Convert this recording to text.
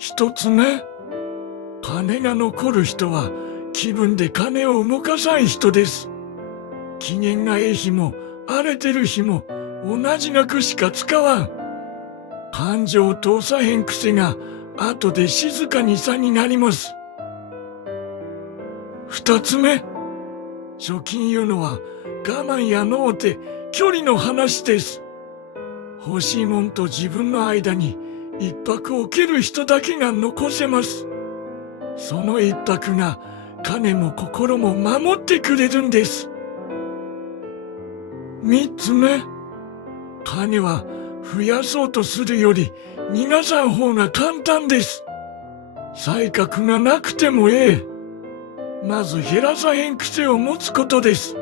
一つ目、金が残る人は気分で金を動かさん人です。機嫌がええ日も荒れてる日も同じ額しか使わん。感情を通さへん癖が後で静かにさになります。二つ目、貯金いうのは我慢やのうて距離の話です。欲しいもんと自分の間に一泊置ける人だけが残せます。その一泊が金も心も守ってくれるんです。三つ目、金は増やそうとするより逃がさん方が簡単です。才覚がなくてもええ。まず減らさへん癖を持つことです。